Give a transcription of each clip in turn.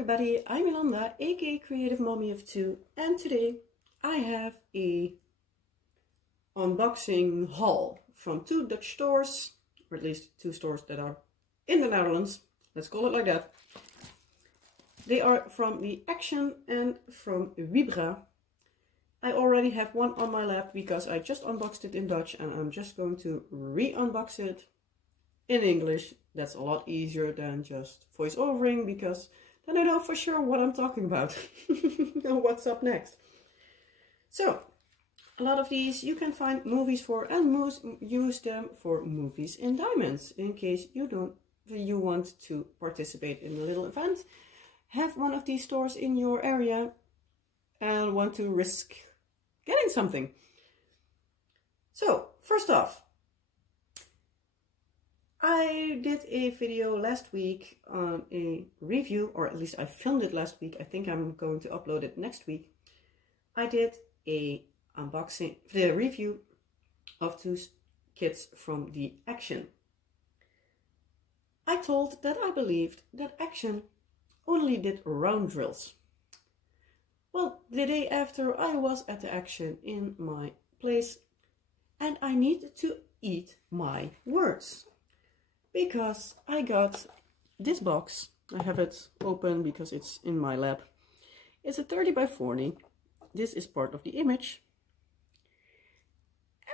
everybody, I'm Yolanda, aka Creative Mommy of Two, and today I have a unboxing haul from two Dutch stores, or at least two stores that are in the Netherlands, let's call it like that. They are from the Action and from Wibra. I already have one on my lap because I just unboxed it in Dutch and I'm just going to re-unbox it in English. That's a lot easier than just voice-overing because then I know for sure what I'm talking about and what's up next. So, a lot of these you can find movies for and use them for movies in diamonds in case you want to participate in a little event. Have one of these stores in your area and want to risk getting something. So, first off, I did a video last week on a review, or at least I filmed it last week. I think I'm going to upload it next week. I did a unboxing, the review of two kits from the Action. I told that I believed that Action only did round drills. Well, the day after I was at the Action in my place and I needed to eat my words. Because I got this box, I have it open because it's in my lap. It's a 30 by 40. This is part of the image.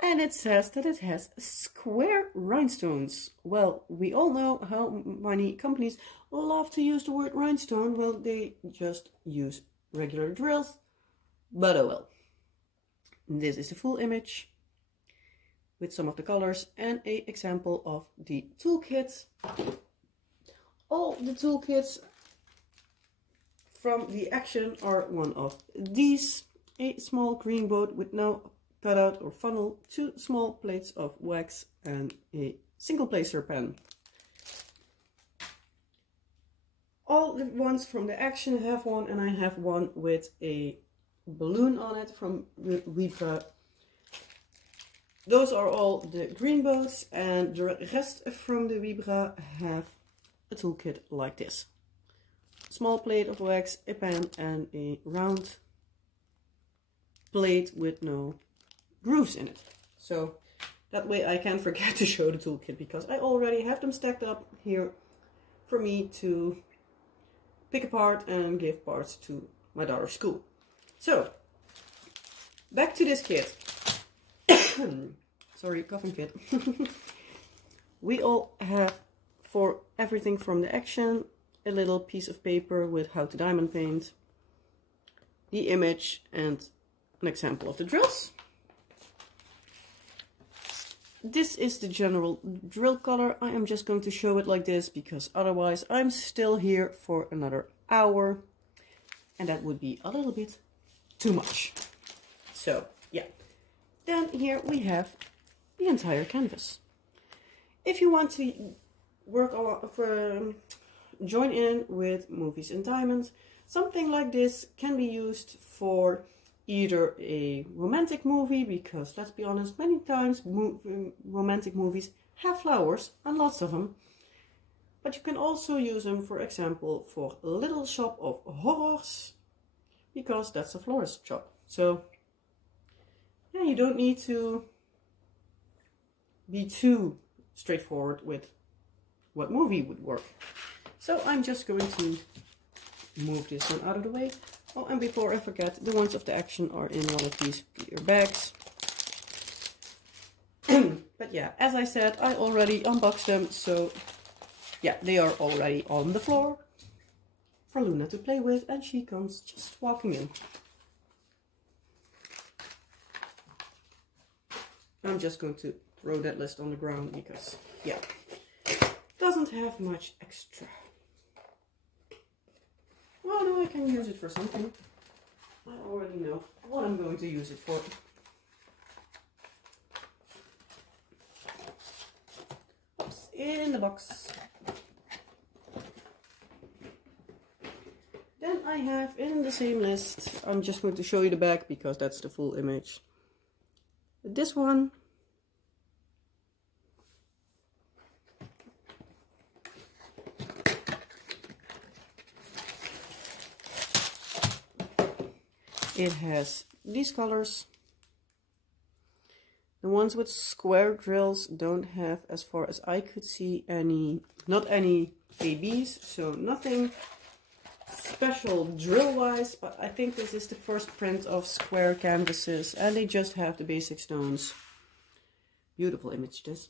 And it says that it has square rhinestones. Well, we all know how many companies love to use the word rhinestone. Well, they just use regular drills. But oh well. This is the full image with some of the colors and an example of the toolkit. All the toolkits from the Action are one of these. A small green boat with no cutout or funnel, two small plates of wax and a single placer pen. All the ones from the Action have one, and I have one with a balloon on it from Wibra. Those are all the green boats, and the rest from the Wibra have a toolkit like this. Small plate of wax, a pen, and a round plate with no grooves in it. So that way I can't forget to show the toolkit because I already have them stacked up here for me to pick apart and give parts to my daughter's school. So, back to this kit. Sorry, coughing fit. We all have, for everything from the Action, a little piece of paper with how to diamond paint, the image, and an example of the drills. This is the general drill color. I am just going to show it like this because otherwise I'm still here for another hour and that would be a little bit too much. So, yeah. Then here we have the entire canvas. If you want to work a lot of, join in with movies in diamonds, something like this can be used for either a romantic movie, because let's be honest, many times romantic movies have flowers and lots of them. But you can also use them, for example, for a little shop of horrors, because that's a florist shop. So yeah, you don't need to be too straightforward with what movie would work. So I'm just going to move this one out of the way. Oh, and before I forget, the ones of the Action are in one of these clear bags. But yeah, as I said, I already unboxed them, so yeah, they are already on the floor for Luna to play with, and she comes just walking in. I'm just going to throw that list on the ground because, yeah, doesn't have much extra. Well, no, I can use it for something. I already know what I'm going to use it for. Oops, in the box. Then I have in the same list, I'm just going to show you the back because that's the full image. This one. it has these colors. The ones with square drills don't have, as far as I could see, not any ABs, so nothing special drill-wise, but I think this is the first print of square canvases, and they just have the basic stones. Beautiful image, this.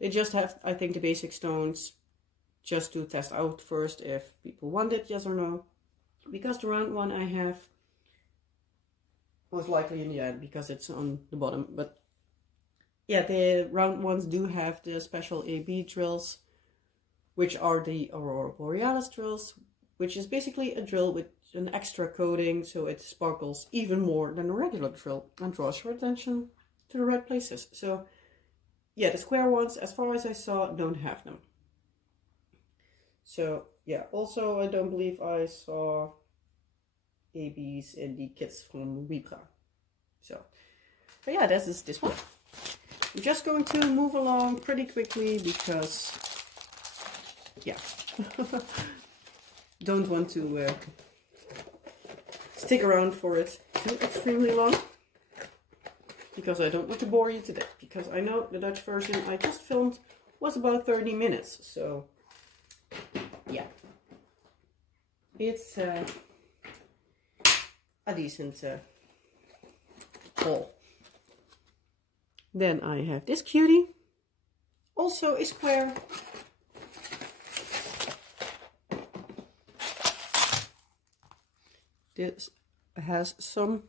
They just have, I think, the basic stones just to test out first if people want it, yes or no. Because the round one I have, most likely in the end, because it's on the bottom, but yeah, the round ones do have the special AB drills, which are the Aurora Borealis drills, which is basically a drill with an extra coating, so it sparkles even more than a regular drill and draws your attention to the right places. So yeah, the square ones, as far as I saw, don't have them. So yeah, also I don't believe I saw ABs in the kits from Wibra. So, but yeah, this is this one. I'm just going to move along pretty quickly because, yeah, don't want to stick around for it too extremely long, because I don't want to bore you to death, because I know the Dutch version I just filmed was about 30 minutes, so yeah, it's a decent haul. Then I have this cutie, also a square. This has some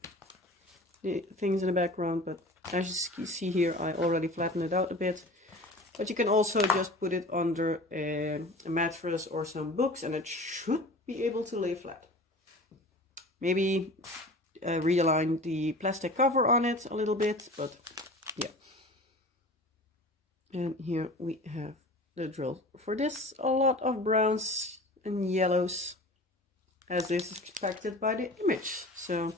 things in the background, but as you see here, I already flattened it out a bit. But you can also just put it under a mattress or some books, and it should be able to lay flat. Maybe realign the plastic cover on it a little bit, but yeah. And here we have the drill for this. A lot of browns and yellows, as is expected by the image. So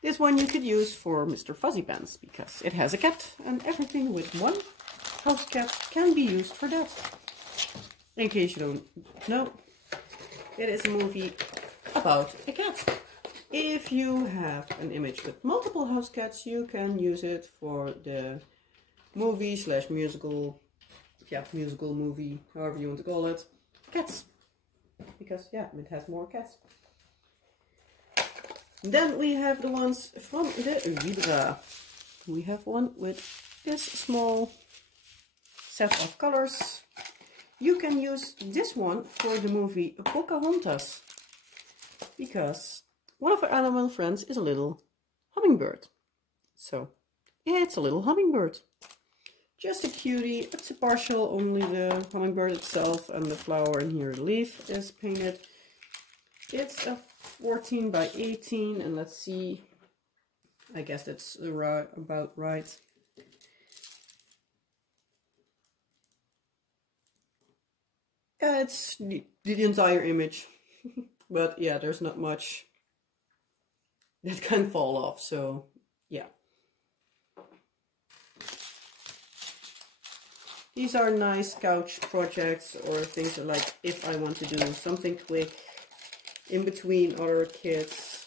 this one you could use for Mr. Fuzzy Pants, because it has a cat, and everything with one house cat can be used for that. In case you don't know, it is a movie about a cat. If you have an image with multiple house cats, you can use it for the movie slash musical, yeah, musical movie, however you want to call it, Cats. Because yeah, it has more cats. Then we have the ones from the Wibra. We have one with this small set of colors. You can use this one for the movie Pocahontas, because one of our animal friends is a little hummingbird. So it's a little hummingbird. Just a cutie. It's a partial, only the hummingbird itself and the flower, and here the leaf is painted. It's a 14 by 18, and let's see, I guess that's about right. It's the entire image, but yeah, there's not much that can fall off, so yeah. These are nice couch projects, or things like if I want to do something quick in between other kits.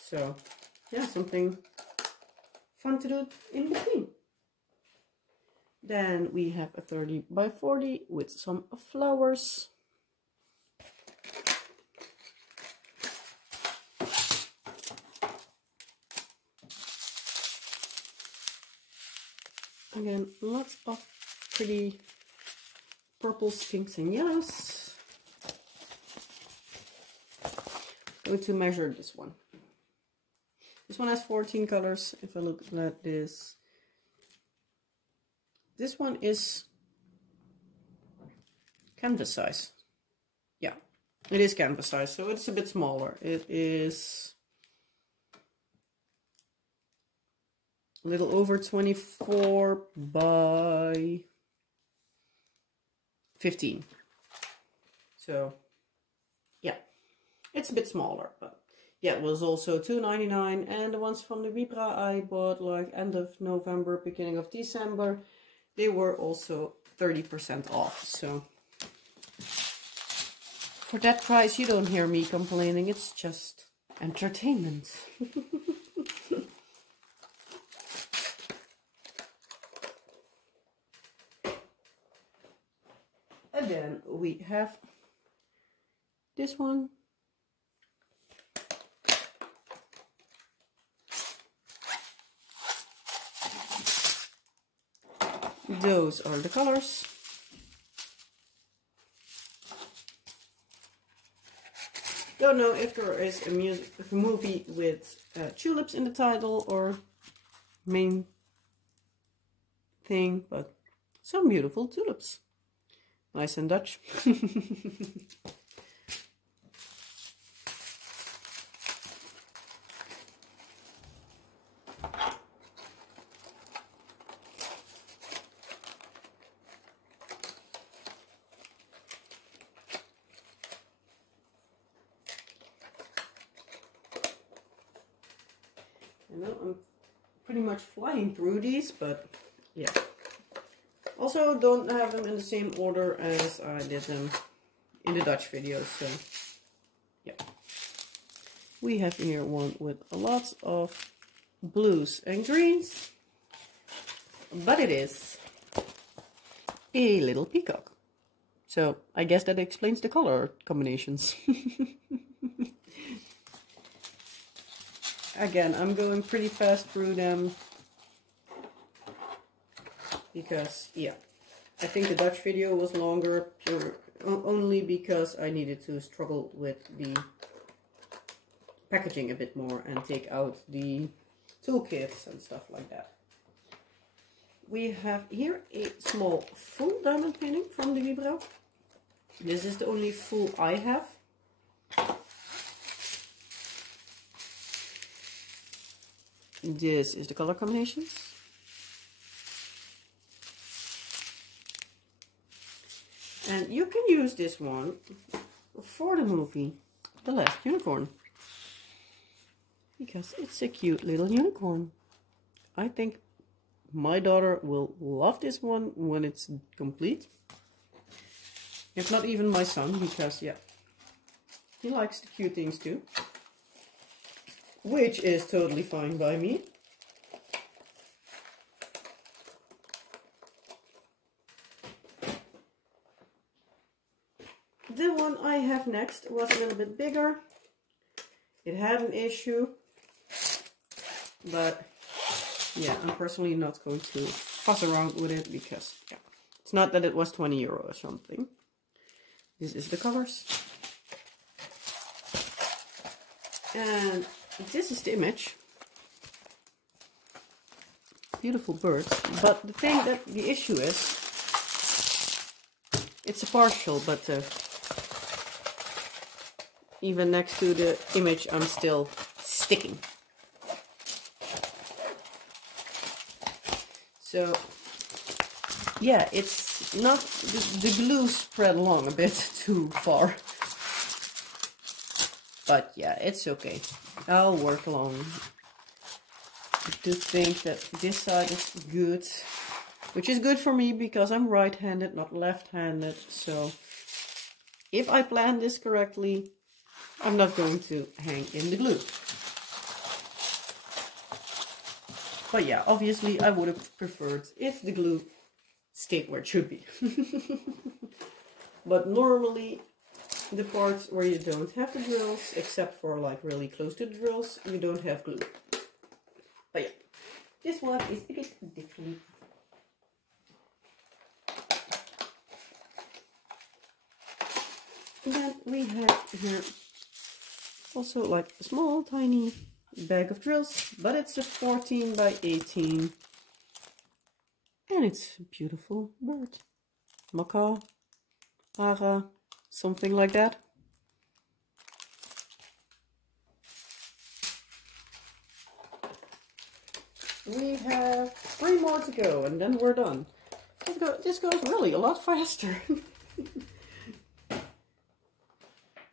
So yeah, something fun to do in between. Then we have a 30 by 40 with some flowers. Again, lots of pretty purples, pinks and yellows. I'm going to measure this one. This one has 14 colors. If I look at this, this one is canvas size. Yeah, it is canvas size, so it's a bit smaller. It is a little over 24 by 15. So yeah, it's a bit smaller, but yeah, it was also $2.99, and the ones from the Wibra I bought like end of November, beginning of December, they were also 30% off. So For that price, you don't hear me complaining. It's just entertainment. And then we have this one. Those are the colors. Don't know if there is a movie with tulips in the title or main thing, but some beautiful tulips. Nice and Dutch. I know I'm pretty much flying through these, but yeah. Also, don't have them in the same order as I did them in the Dutch video, so yeah. We have here one with lots of blues and greens, but it is a little peacock. So I guess that explains the color combinations. Again, I'm going pretty fast through them because, yeah, I think the Dutch video was longer only because I needed to struggle with the packaging a bit more and take out the toolkits and stuff like that. We have here a small full diamond painting from the Wibra. This is the only full I have. This is the color combinations. And you can use this one for the movie The Last Unicorn, because it's a cute little unicorn. I think my daughter will love this one when it's complete. If not even my son, because yeah, he likes the cute things too. Which is totally fine by me. The one I have next was a little bit bigger. It had an issue, but yeah, I'm personally not going to fuss around with it because yeah, it's not that it was 20 euro or something. This is the colors. And this is the image. Beautiful birds. But the thing that the issue is, it's a partial, but even next to the image I'm still sticking. So yeah, it's not, the glue spread along a bit too far. But yeah, it's okay. I'll work along. I do think that this side is good. Which is good for me because I'm right-handed, not left-handed. So if I plan this correctly, I'm not going to hang in the glue. But yeah, obviously I would have preferred if the glue stayed where it should be. But normally, the parts where you don't have the drills, except for like really close to the drills, you don't have glue. But yeah, this one is a bit different. And then we have here also like a small tiny bag of drills, but it's a 14 by 18. And it's a beautiful bird. Macaw, ara, something like that. We have 3 more to go and then we're done. This goes really a lot faster.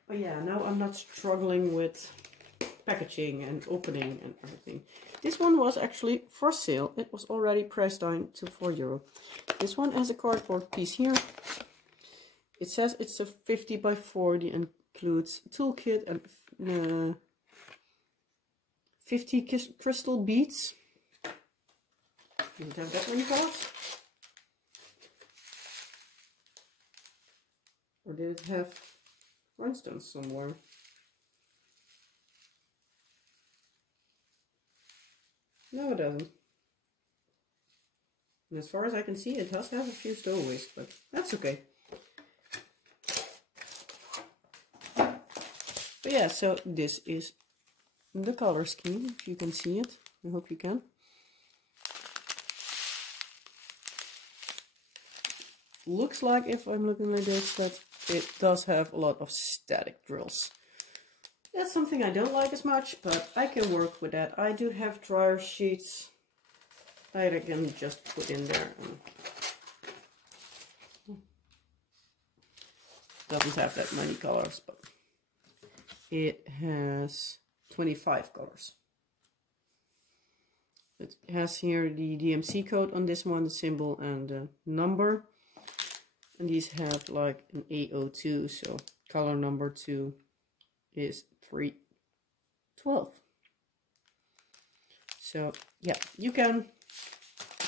But yeah, now I'm not struggling with packaging and opening and everything. This one was actually for sale. It was already priced down to €4. This one has a cardboard piece here. It says it's a 50 by 40, includes toolkit and 50 crystal beads. Didn't have that many colors. Or did it have rhinestones somewhere? No, it doesn't. And as far as I can see, it does have a few stowaways, but that's okay. But yeah, so this is the color scheme, if you can see it. I hope you can. Looks like, if I'm looking like this, that it does have a lot of static drills. That's something I don't like as much, but I can work with that. I do have dryer sheets that I can just put in there. Doesn't have that many colors, but it has 25 colors. It has here the DMC code on this one, the symbol and the number. And these have like an A02, so color number 2 is 312. So yeah, you can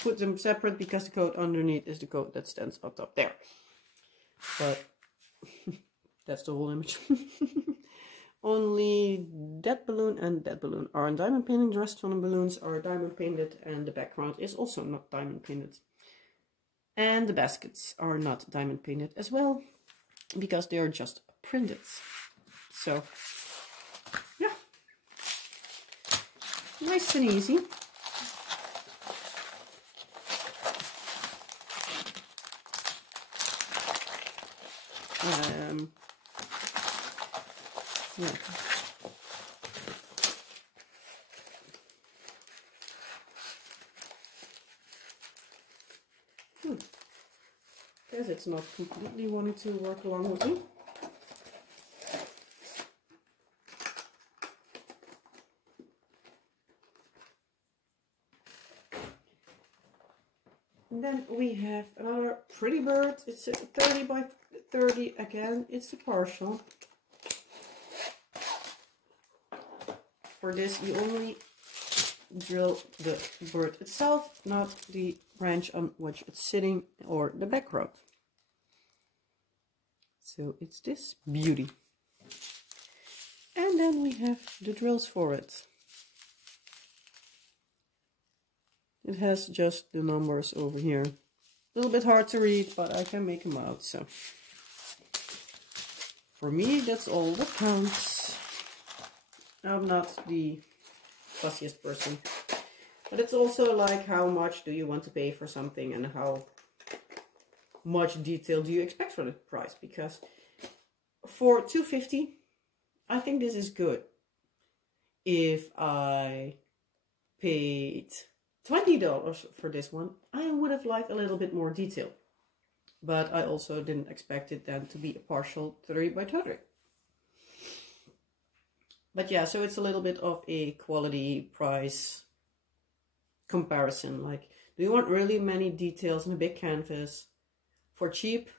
put them separate because the code underneath is the code that stands up top there. But that's the whole image. Only that balloon and that balloon are diamond painted. The rest of the balloons are diamond painted, and the background is also not diamond painted. And the baskets are not diamond painted as well, because they are just printed. So yeah, nice and easy. Yeah. Guess it's not completely wanting to work along with me. And then we have another pretty bird. It's a 30 by 30 again. It's a partial. For this, you only drill the bird itself, not the branch on which it's sitting or the background. So it's this beauty. And then we have the drills for it. It has just the numbers over here. A little bit hard to read, but I can make them out. So for me, that's all that counts. I'm not the fussiest person, but it's also like, how much do you want to pay for something and how much detail do you expect for the price? Because for $2.50, I think this is good. If I paid $20 for this one, I would have liked a little bit more detail, but I also didn't expect it then to be a partial 30 by 30. But yeah, so it's a little bit of a quality price comparison. Like, do you want really many details in a big canvas for cheap?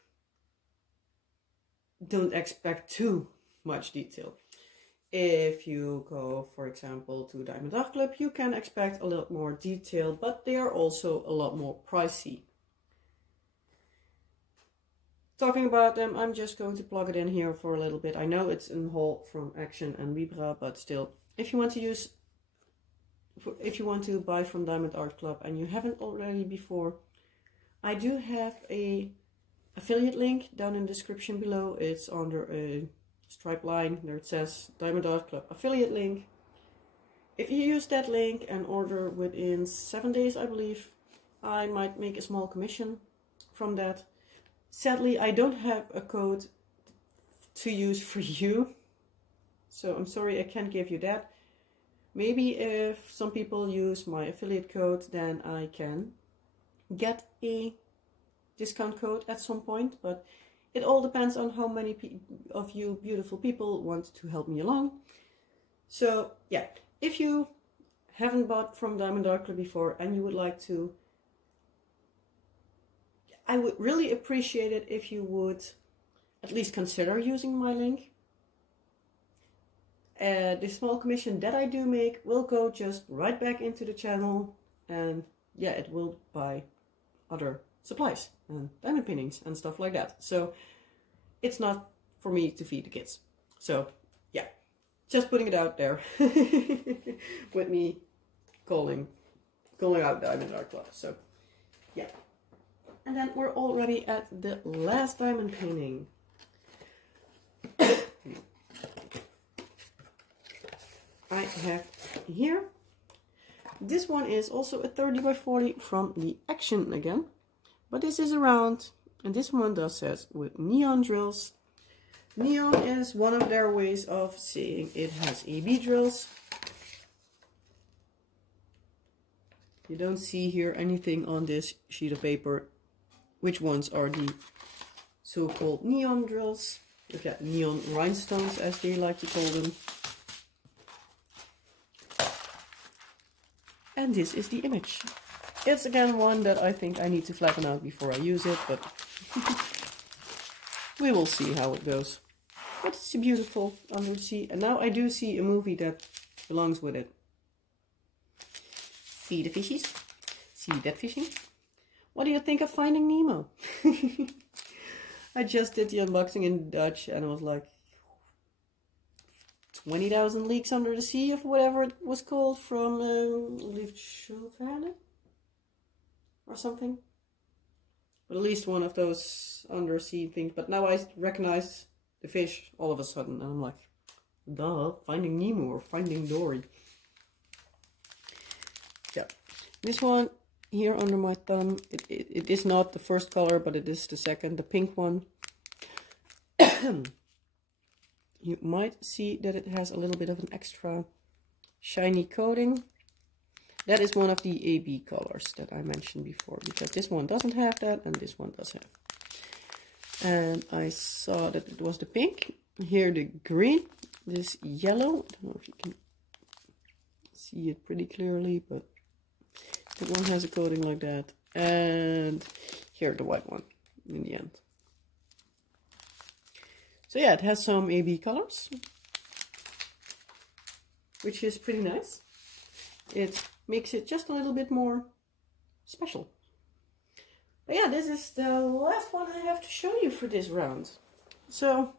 Don't expect too much detail. If you go, for example, to Diamond Art Club, you can expect a lot more detail, but they are also a lot more pricey. Talking about them, I'm just going to plug it in here for a little bit. I know it's in haul from Action and Wibra, but still, if you want to buy from Diamond Art Club and you haven't already before, I do have a affiliate link down in the description below. It's under a stripe line there. It says Diamond Art Club affiliate link. If you use that link and order within 7 days, I believe, I might make a small commission from that. Sadly, I don't have a code to use for you, so I'm sorry I can't give you that. Maybe if some people use my affiliate code, then I can get a discount code at some point, but it all depends on how many of you beautiful people want to help me along. So yeah, if you haven't bought from Diamond Art Club before and you would like to, I would really appreciate it if you would at least consider using my link. The small commission that I do make will go just right back into the channel, and yeah, it will buy other supplies and diamond paintings and stuff like that. So it's not for me to feed the kids. So yeah, just putting it out there with me calling out Diamond Art Club. So yeah, and then we're already at the last diamond painting. I have here, this one is also a 30 by 40 from the Action again, but this is a round, and this one does says with neon drills. Neon is one of their ways of saying it has AB drills. You don't see here anything on this sheet of paper which ones are the so-called neon drills. Look at neon rhinestones, as they like to call them. And this is the image. It's again one that I think I need to flatten out before I use it, but we will see how it goes. But it's beautiful under the sea. And now I do see a movie that belongs with it. See the fishies? See that fishing? What do you think of Finding Nemo? I just did the unboxing in Dutch and I was like 20,000 Leagues Under the Sea, of whatever it was called, from I believe Verne or something. But at least one of those undersea things. But now I recognize the fish all of a sudden, and I'm like, duh, Finding Nemo or Finding Dory. Yeah, this one here under my thumb, it is not the first color, but it is the second, the pink one. You might see that it has a little bit of an extra shiny coating. That is one of the AB colors that I mentioned before, because this one doesn't have that and this one does have. And I saw that it was the pink, here the green, this yellow. I don't know if you can see it pretty clearly, but that one has a coating like that. And here the white one in the end. So yeah, it has some AB colors, which is pretty nice. It makes it just a little bit more special. But yeah, this is the last one I have to show you for this round. So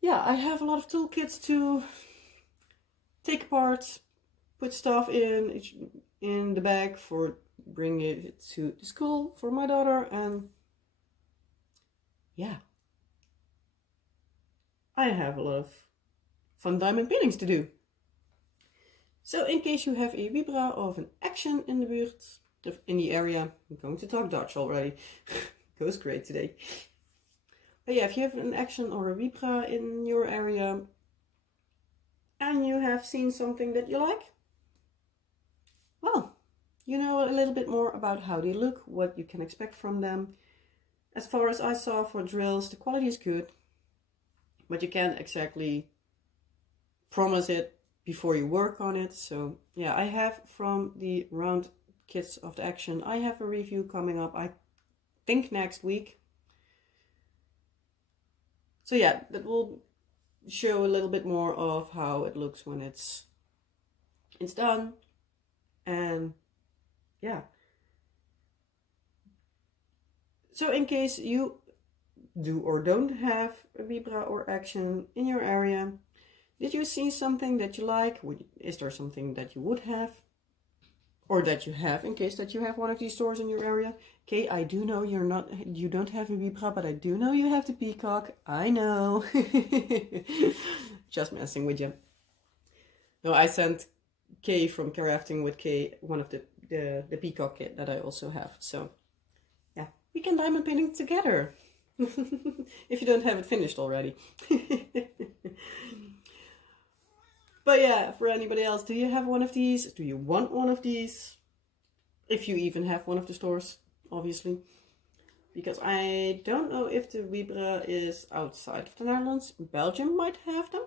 yeah, I have a lot of toolkits to take apart, put stuff in the bag for bringing it to the school for my daughter, and yeah, I have a lot of fun diamond paintings to do. So in case you have a Wibra of an Action in the buurt, in the area, I'm going to talk Dutch already, goes great today. But yeah, if you have an Action or a Wibra in your area, and you have seen something that you like, well, you know a little bit more about how they look, what you can expect from them. As far as I saw for drills, the quality is good, but you can't exactly promise it before you work on it. So yeah, I have from the round kits of the Action, I have a review coming up, I think next week. So yeah, that will show a little bit more of how it looks when it's done. And yeah, so in case you do or don't have a Wibra or Action in your area, did you see something that you like? Is there something that you would have, or that you have, in case that you have one of these stores in your area? Okay, I do know you don't have a Wibra, but I do know you have the peacock. I know. Just messing with you. No, I sent Kay from Crafting with Kay one of the peacock kit that I also have. So yeah, we can diamond painting together. If you don't have it finished already. But yeah, for anybody else, do you have one of these? Do you want one of these? If you even have one of the stores, obviously. Because I don't know if the Wibra is outside of the Netherlands. Belgium might have them.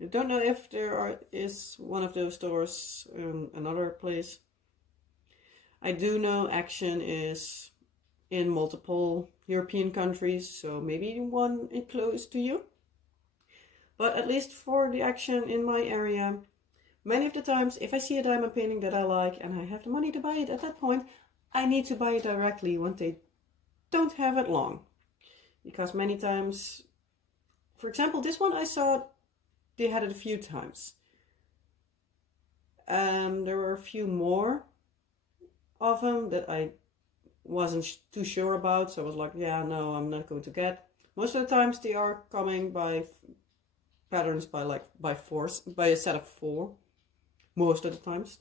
I don't know if there is one of those stores in another place. I do know Action is in multiple European countries, so maybe one close to you. But at least for the action in my area, many of the times if I see a diamond painting that I like and I have the money to buy it at that point, I need to buy it directly when they don't have it long. Because many times, for example, this one I saw they had it a few times. And there were a few more of them that I wasn't too sure about, so I was like, yeah, no, I'm not going to get. Most of the times they are coming by patterns by a set of 4, most of the times.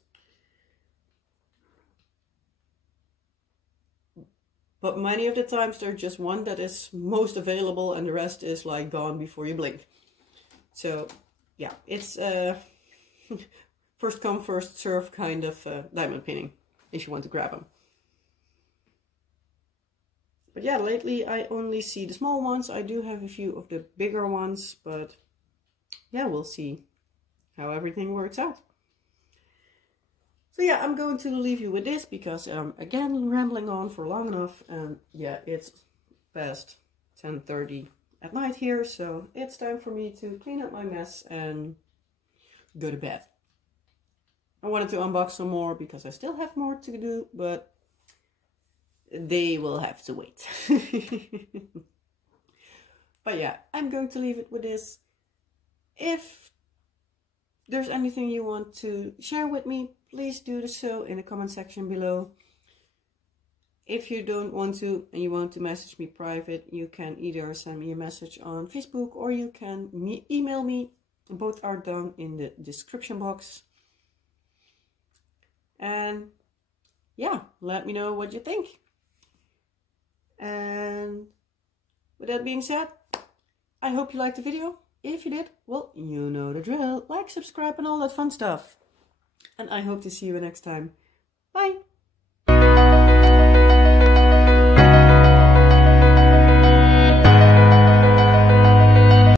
But many of the times there's just one that is most available and the rest is like gone before you blink. So yeah, it's first come first serve kind of diamond painting if you want to grab them. But yeah, lately I only see the small ones. I do have a few of the bigger ones, but yeah, we'll see how everything works out. So yeah, I'm going to leave you with this because I'm again rambling on for long enough, and yeah, it's past 10:30 at night here, so it's time for me to clean up my mess and go to bed. I wanted to unbox some more because I still have more to do, but they will have to wait. But yeah, I'm going to leave it with this. If there's anything you want to share with me, please do so in the comment section below. If you don't want to and you want to message me private, you can either send me a message on Facebook or you can email me. Both are down in the description box. And yeah, let me know what you think. And with that being said, I hope you liked the video. If you did, well, you know the drill. Like, subscribe and all that fun stuff. And I hope to see you next time. Bye!